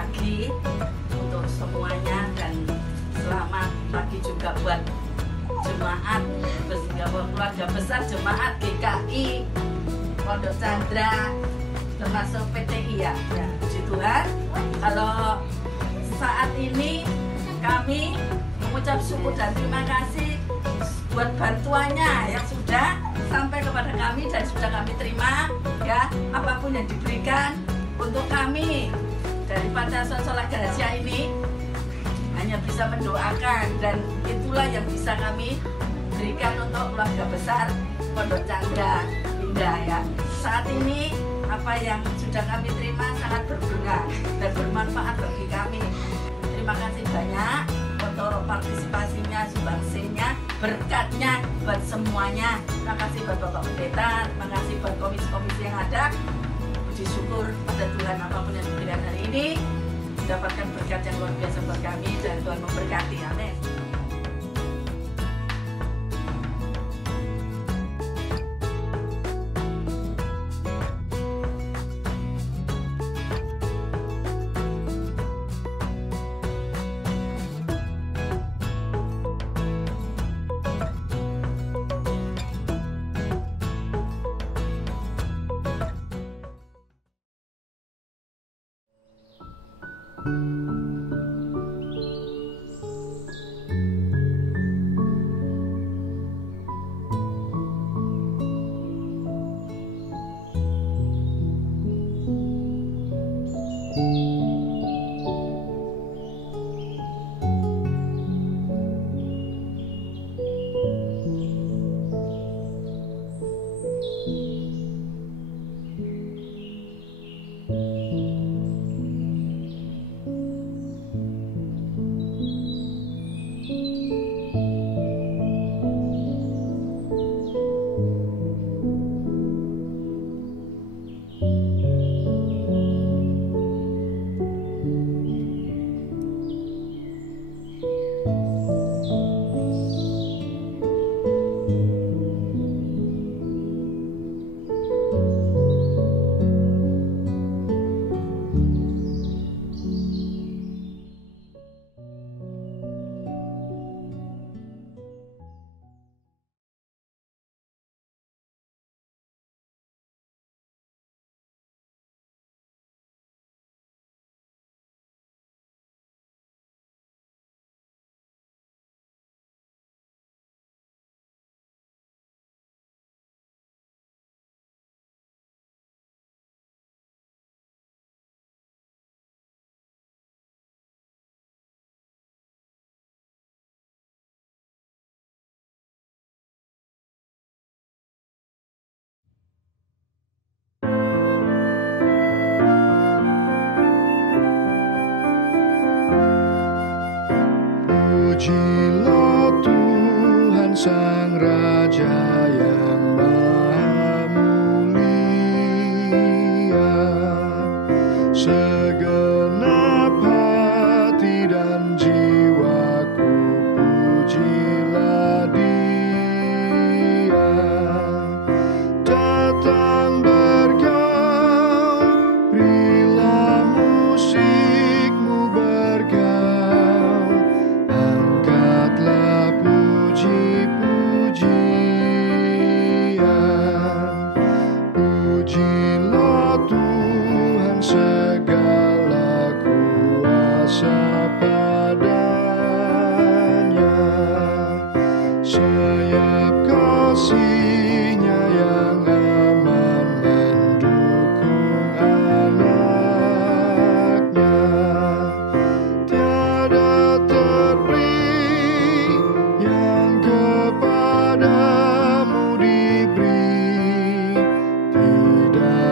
pagi untuk semuanya dan selamat pagi juga buat jemaat keluarga besar jemaat GKI Pondok Chandra termasuk PTI ya. Puji Tuhan, kalau saat ini kami mengucap syukur dan terima kasih buat bantuannya yang sudah sampai kepada kami dan sudah kami terima ya, apapun yang diberikan untuk kami daripada Sholat Gracia ini hanya bisa mendoakan, dan itulah yang bisa kami berikan untuk keluarga besar Pondok Chandra Indah ya. Saat ini apa yang sudah kami terima sangat berguna dan bermanfaat bagi kami. Terima kasih banyak untuk partisipasinya, sumbangsihnya, berkatnya buat semuanya. Terima kasih buat Bapak Pendeta, terima kasih buat komisi-komisi yang ada. Puji syukur pada Tuhan, apapun yang diberikan hari ini mendapatkan berkat yang luar biasa buat kami, dan Tuhan memberkati. Amin. Pujilah Tuhan Sang Raja yang Maha Mulia, segenap hati dan jiwaku pujilah Dia. Datang bergaul, berilah musikmu bergaul, angkatlah puji-pujian. Pujilah Tuhan segala kuasa padanya, sayap kasih-Nya yang aman mendukung anak-Nya. Tiada terberi yang kepadamu diberi, tidak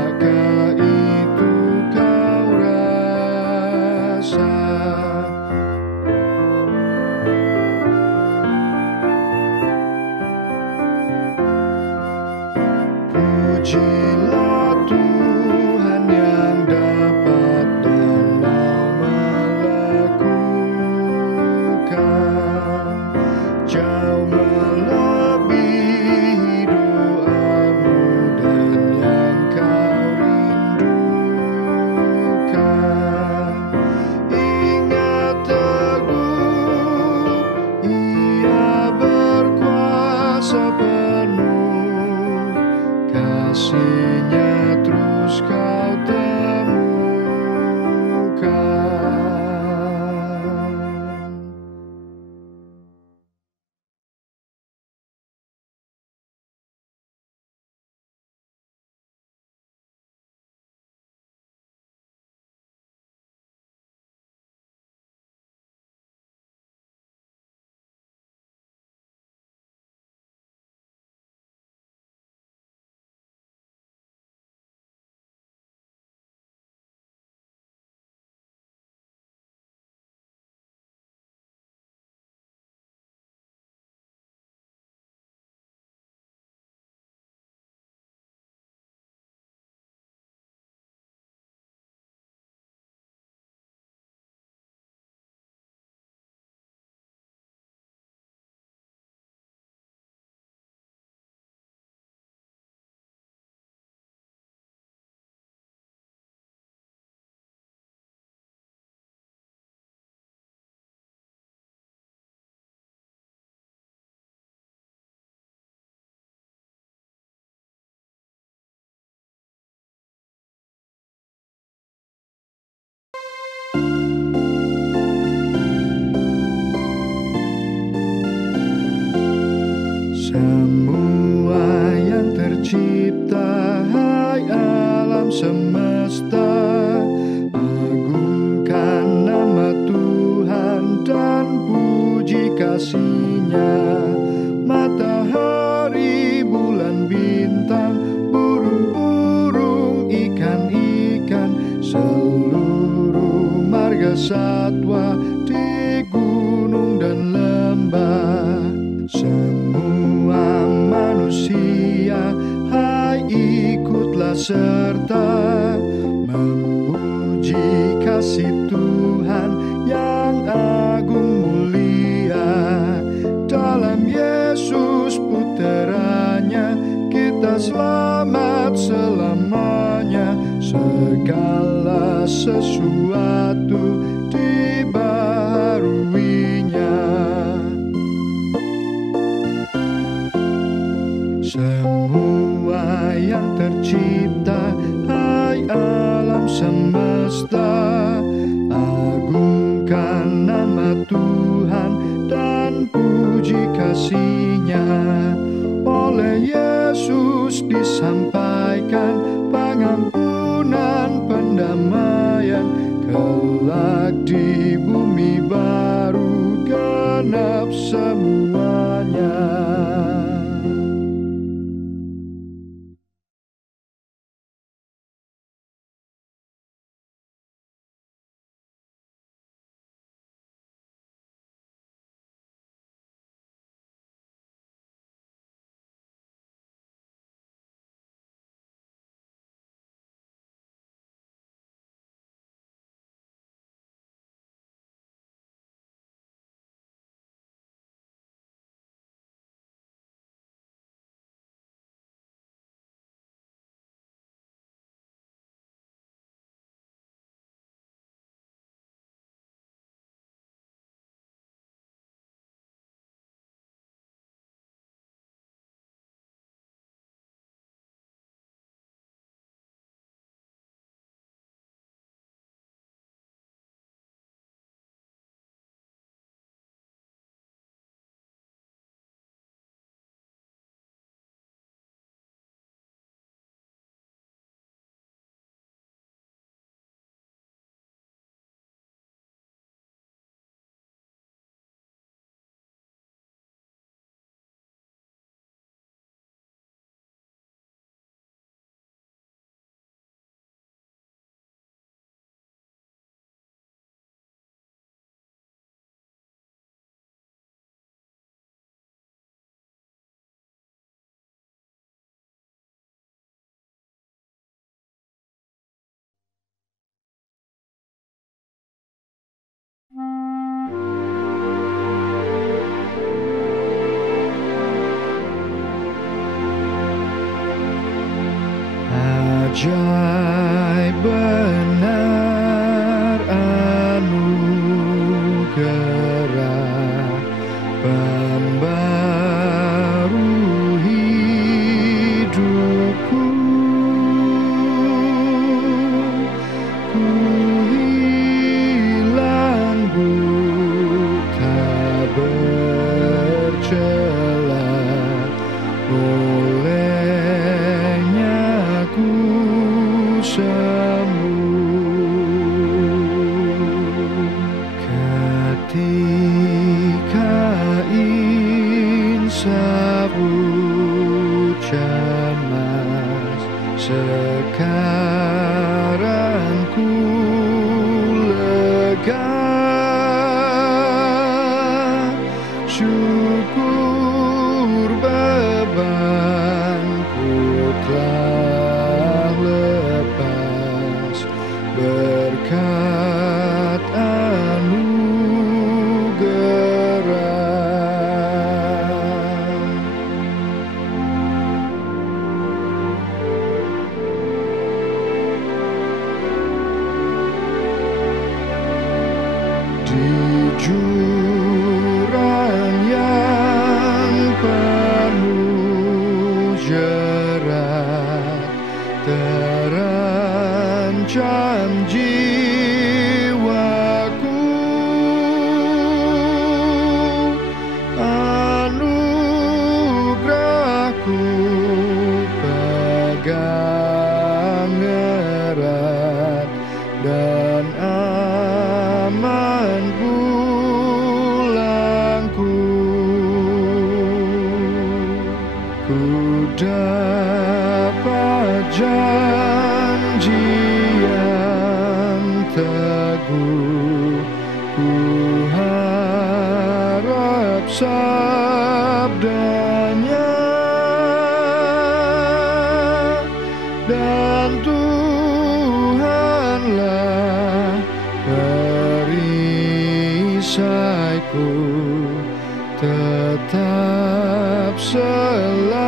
satwa di gunung dan lembah. Semua manusia, hai ikutlah serta memuji kasih Tuhan yang agung mulia. Dalam Yesus puteranya kita selamat selamanya. Segala sesuatu dibaharuinya. Semua yang tercipta, hai alam semesta, agungkan nama Tuhan dan puji kasih-Nya. Oleh Yesus disampaikan pengampunan, pendamaian, kelak di bumi baru genap semuanya. Ajaib benar anugerah pembaru hidupku. Ku hilang buta bercela, olehnya ku sembuh. Ketika insaf hujan mas, sekarang ku lega. Syukur bebanku telah lepas berkat anugerah. Di jurang yang penuh jerat, terancam jiwaku. Anugerahku pegang erat dan aman pulangku. Ku dapat janji yang teguh sabdanya, dan Tuhanlah perisaiku tetap selamanya.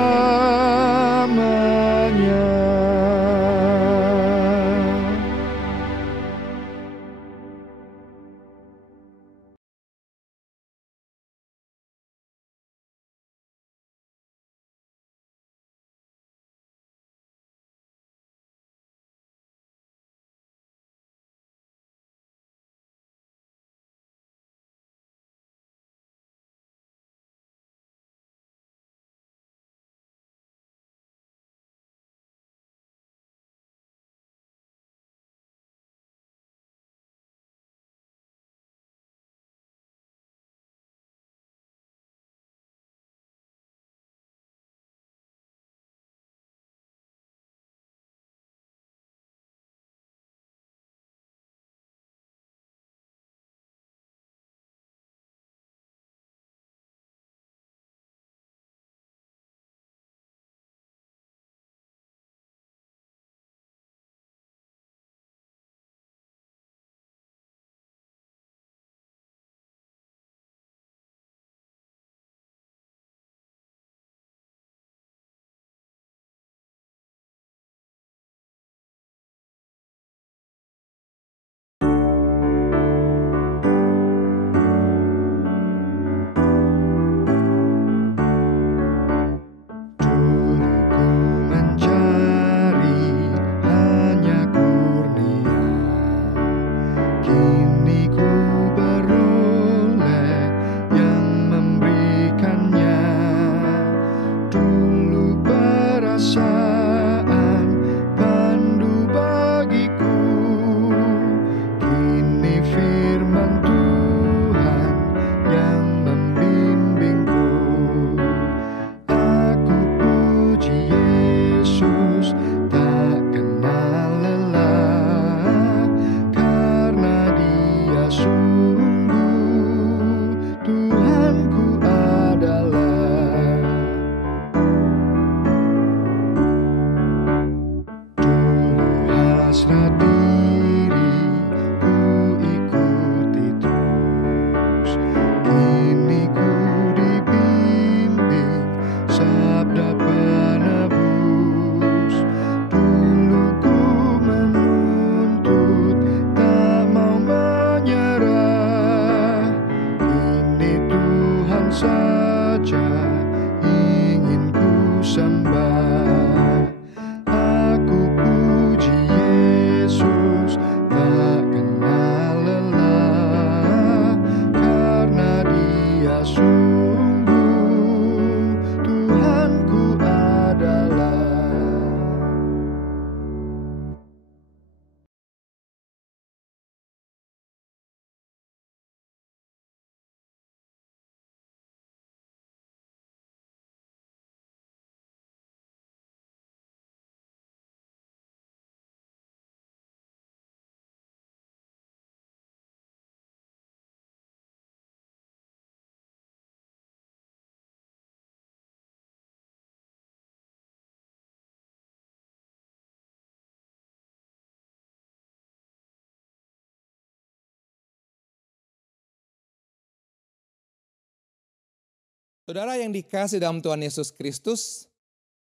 Saudara yang dikasih dalam Tuhan Yesus Kristus,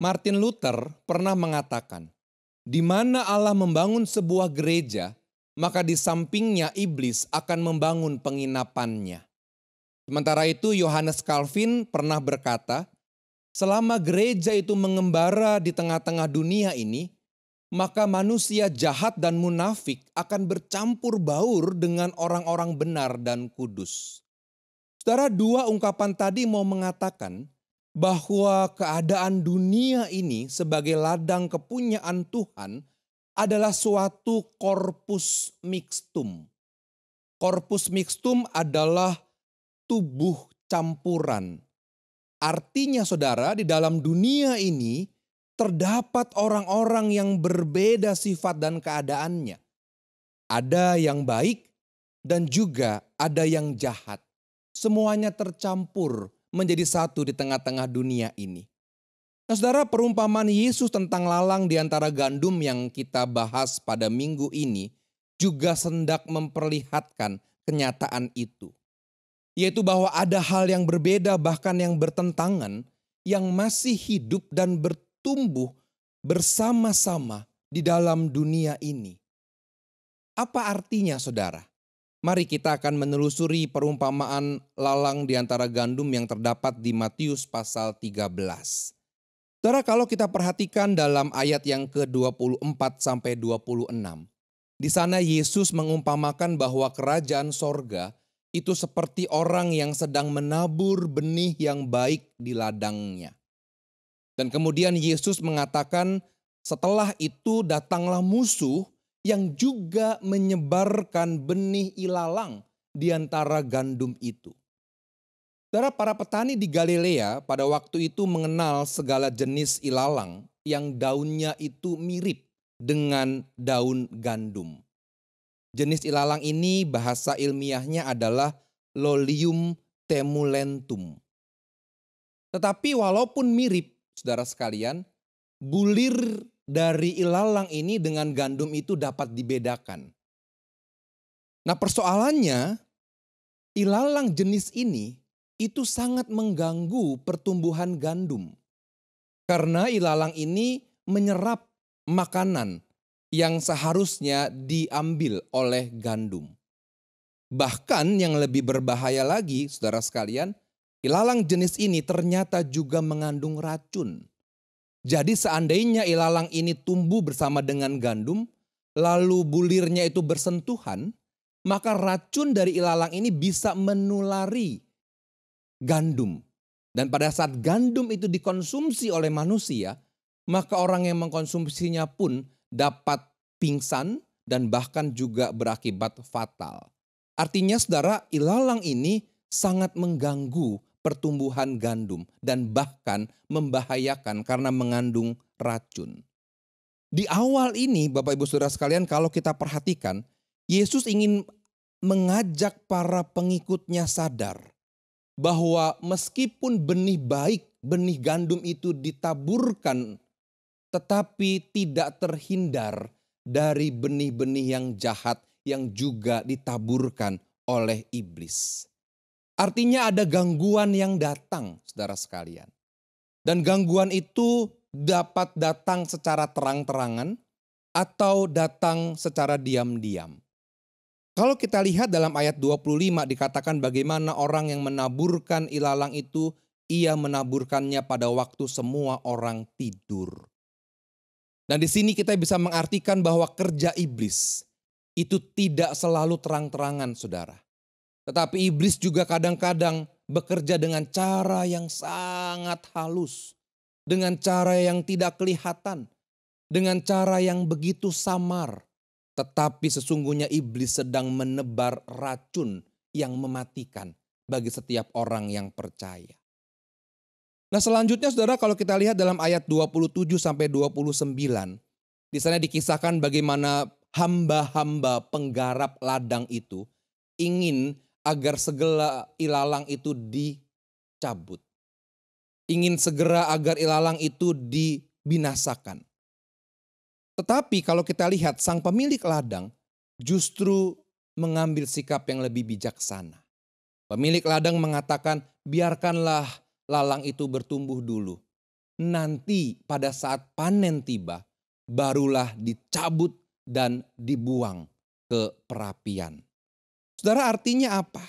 Martin Luther pernah mengatakan, di mana Allah membangun sebuah gereja, maka di sampingnya iblis akan membangun penginapannya. Sementara itu Yohanes Calvin pernah berkata, selama gereja itu mengembara di tengah-tengah dunia ini, maka manusia jahat dan munafik akan bercampur baur dengan orang-orang benar dan kudus. Saudara, dua ungkapan tadi mau mengatakan bahwa keadaan dunia ini sebagai ladang kepunyaan Tuhan adalah suatu corpus mixtum. Corpus mixtum adalah tubuh campuran. Artinya saudara, di dalam dunia ini terdapat orang-orang yang berbeda sifat dan keadaannya. Ada yang baik dan juga ada yang jahat. Semuanya tercampur menjadi satu di tengah-tengah dunia ini. Nah saudara, perumpamaan Yesus tentang lalang di antara gandum yang kita bahas pada minggu ini juga hendak memperlihatkan kenyataan itu. Yaitu bahwa ada hal yang berbeda bahkan yang bertentangan yang masih hidup dan bertumbuh bersama-sama di dalam dunia ini. Apa artinya saudara? Mari kita akan menelusuri perumpamaan lalang di antara gandum yang terdapat di Matius pasal 13. Saudara, kalau kita perhatikan dalam ayat yang ke-24 sampai 26. Di sana Yesus mengumpamakan bahwa kerajaan sorga itu seperti orang yang sedang menabur benih yang baik di ladangnya. Dan kemudian Yesus mengatakan setelah itu datanglah musuh yang juga menyebarkan benih ilalang di antara gandum itu. Saudara, para petani di Galilea pada waktu itu mengenal segala jenis ilalang yang daunnya itu mirip dengan daun gandum. Jenis ilalang ini bahasa ilmiahnya adalah Lolium temulentum. Tetapi walaupun mirip, saudara sekalian, bulir dari ilalang ini dengan gandum itu dapat dibedakan. Nah persoalannya, ilalang jenis ini itu sangat mengganggu pertumbuhan gandum. Karena ilalang ini menyerap makanan yang seharusnya diambil oleh gandum. Bahkan yang lebih berbahaya lagi, saudara sekalian, ilalang jenis ini ternyata juga mengandung racun. Jadi seandainya ilalang ini tumbuh bersama dengan gandum, lalu bulirnya itu bersentuhan, maka racun dari ilalang ini bisa menulari gandum. Dan pada saat gandum itu dikonsumsi oleh manusia, maka orang yang mengkonsumsinya pun dapat pingsan dan bahkan juga berakibat fatal. Artinya saudara, ilalang ini sangat mengganggu pertumbuhan gandum dan bahkan membahayakan karena mengandung racun. Di awal ini Bapak Ibu Saudara sekalian, kalau kita perhatikan, Yesus ingin mengajak para pengikutnya sadar bahwa meskipun benih baik, benih gandum itu ditaburkan, tetapi tidak terhindar dari benih-benih yang jahat yang juga ditaburkan oleh iblis. Artinya ada gangguan yang datang, saudara sekalian. Dan gangguan itu dapat datang secara terang-terangan atau datang secara diam-diam. Kalau kita lihat dalam ayat 25 dikatakan bagaimana orang yang menaburkan ilalang itu, ia menaburkannya pada waktu semua orang tidur. Dan di sini kita bisa mengartikan bahwa kerja iblis itu tidak selalu terang-terangan, saudara. Tetapi iblis juga kadang-kadang bekerja dengan cara yang sangat halus, dengan cara yang tidak kelihatan, dengan cara yang begitu samar. Tetapi sesungguhnya iblis sedang menebar racun yang mematikan bagi setiap orang yang percaya. Nah selanjutnya saudara, kalau kita lihat dalam ayat 27 sampai 29. Di sana dikisahkan bagaimana hamba-hamba penggarap ladang itu ingin agar segala ilalang itu dicabut. Ingin segera agar ilalang itu dibinasakan. Tetapi kalau kita lihat sang pemilik ladang justru mengambil sikap yang lebih bijaksana. Pemilik ladang mengatakan biarkanlah lalang itu bertumbuh dulu. Nanti pada saat panen tiba barulah dicabut dan dibuang ke perapian. Saudara, artinya apa?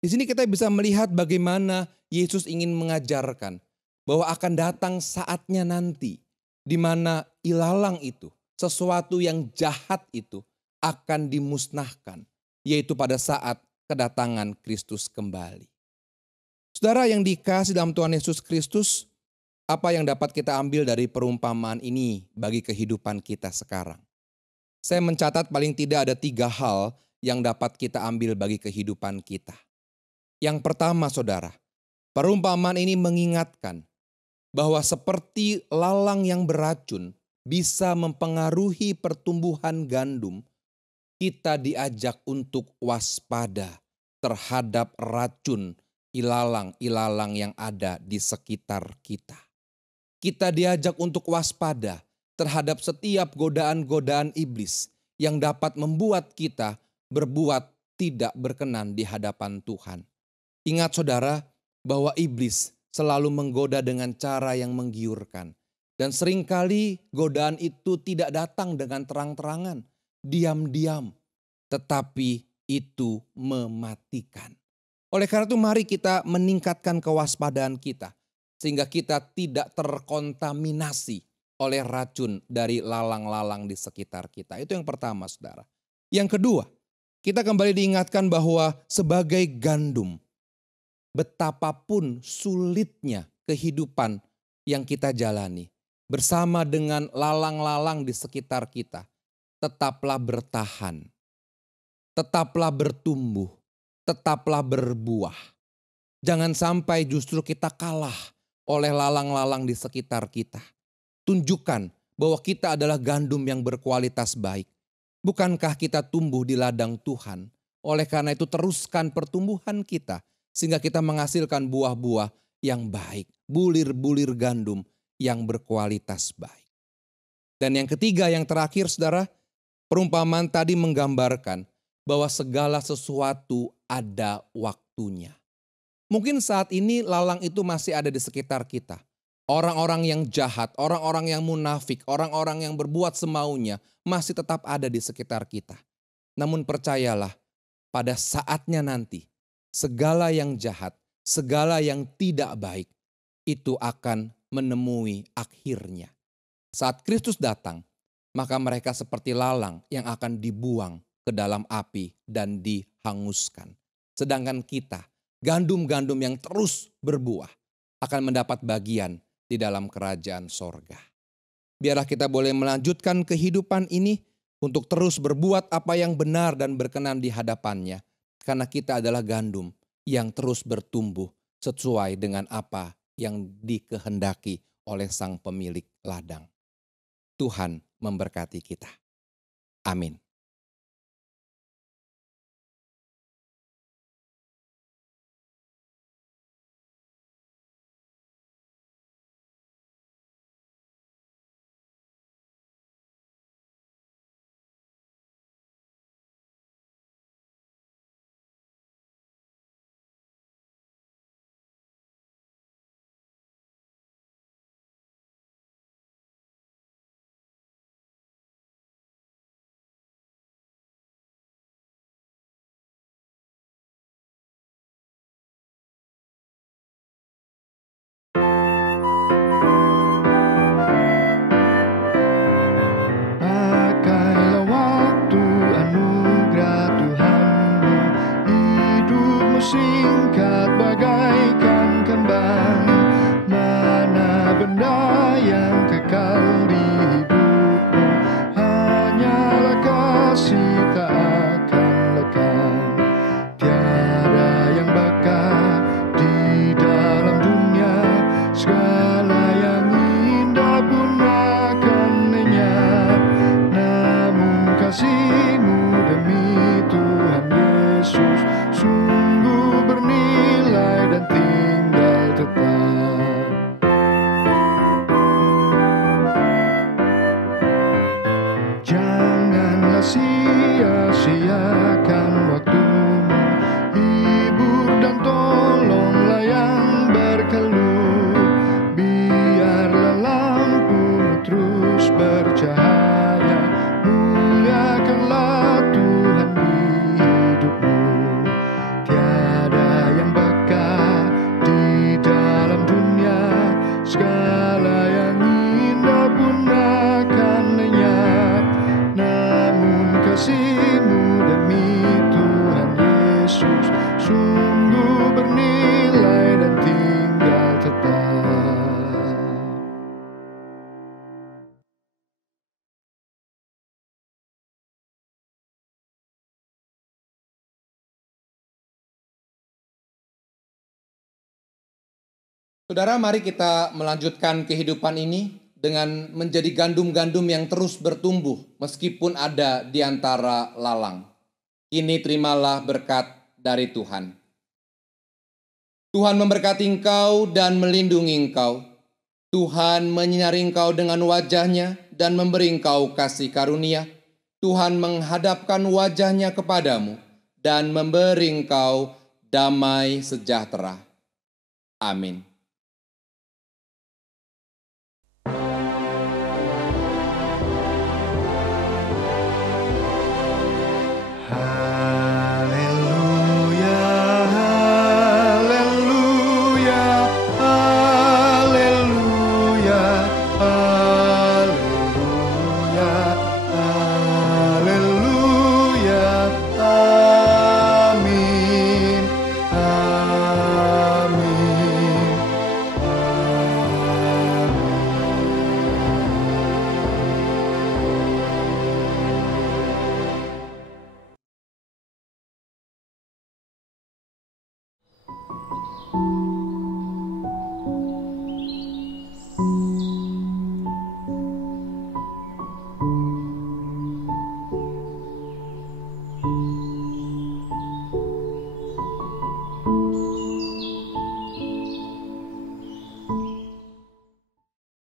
Di sini kita bisa melihat bagaimana Yesus ingin mengajarkan bahwa akan datang saatnya nanti di mana ilalang itu, sesuatu yang jahat itu akan dimusnahkan, yaitu pada saat kedatangan Kristus kembali. Saudara yang dikasihi dalam Tuhan Yesus Kristus, apa yang dapat kita ambil dari perumpamaan ini bagi kehidupan kita sekarang? Saya mencatat paling tidak ada 3 hal yang dapat kita ambil bagi kehidupan kita. Yang pertama saudara, perumpamaan ini mengingatkan bahwa seperti lalang yang beracun bisa mempengaruhi pertumbuhan gandum, kita diajak untuk waspada terhadap racun ilalang-ilalang yang ada di sekitar kita. Kita diajak untuk waspada terhadap setiap godaan-godaan iblis yang dapat membuat kita berbuat tidak berkenan di hadapan Tuhan. Ingat saudara, bahwa iblis selalu menggoda dengan cara yang menggiurkan. Dan seringkali godaan itu tidak datang dengan terang-terangan, diam-diam, tetapi itu mematikan. Oleh karena itu mari kita meningkatkan kewaspadaan kita, sehingga kita tidak terkontaminasi oleh racun dari lalang-lalang di sekitar kita. Itu yang pertama, saudara. Yang kedua, kita kembali diingatkan bahwa sebagai gandum, betapapun sulitnya kehidupan yang kita jalani, bersama dengan lalang-lalang di sekitar kita, tetaplah bertahan, tetaplah bertumbuh, tetaplah berbuah. Jangan sampai justru kita kalah oleh lalang-lalang di sekitar kita. Tunjukkan bahwa kita adalah gandum yang berkualitas baik. Bukankah kita tumbuh di ladang Tuhan? Oleh karena itu teruskan pertumbuhan kita, sehingga kita menghasilkan buah-buah yang baik, bulir-bulir gandum yang berkualitas baik. Dan yang ketiga, yang terakhir saudara, perumpamaan tadi menggambarkan bahwa segala sesuatu ada waktunya. Mungkin saat ini lalang itu masih ada di sekitar kita. Orang-orang yang jahat, orang-orang yang munafik, orang-orang yang berbuat semaunya masih tetap ada di sekitar kita. Namun percayalah, pada saatnya nanti, segala yang jahat, segala yang tidak baik, itu akan menemui akhirnya. Saat Kristus datang, maka mereka seperti lalang yang akan dibuang ke dalam api dan dihanguskan. Sedangkan kita, gandum-gandum yang terus berbuah, akan mendapat bagian di dalam kerajaan sorga. Biarlah kita boleh melanjutkan kehidupan ini untuk terus berbuat apa yang benar dan berkenan di hadapannya. Karena kita adalah gandum yang terus bertumbuh sesuai dengan apa yang dikehendaki oleh sang pemilik ladang. Tuhan memberkati kita. Amin. Pakailah waktu anugerah Tuhanmu, hidupmu singkat bagaikan kembang. Mana benda yang kekal di hidupmu, hanyalah kasih tak akan lekang. Tiada yang bakal di dalam dunia, segala yang indah pun akan lenyap. Namun kasih-Mu demi Tuhan Yesus sungguh bernilai dan tinggal tetap. Janganlah sia-siakan waktumu, hibur dan tolonglah yang berkeluh. Biarlah lampumu terus bercahaya, muliakanlah Tuhan di hidupmu. Tiada yang bakal di dalam dunia, segala yang indah pun akan lenyap. Namun kasih-Mu demi Tuhan Yesus sungguh bernilai dan tinggal tetap. Saudara, mari kita melanjutkan kehidupan ini dengan menjadi gandum-gandum yang terus bertumbuh meskipun ada di antara lalang. Ini terimalah berkat dari Tuhan. Tuhan memberkati engkau dan melindungi engkau. Tuhan menyinari engkau dengan wajah-Nya dan memberi engkau kasih karunia. Tuhan menghadapkan wajah-Nya kepadamu dan memberi engkau damai sejahtera. Amin. Haleluya, haleluya, haleluya, haleluya, haleluya, amin, amin, amin.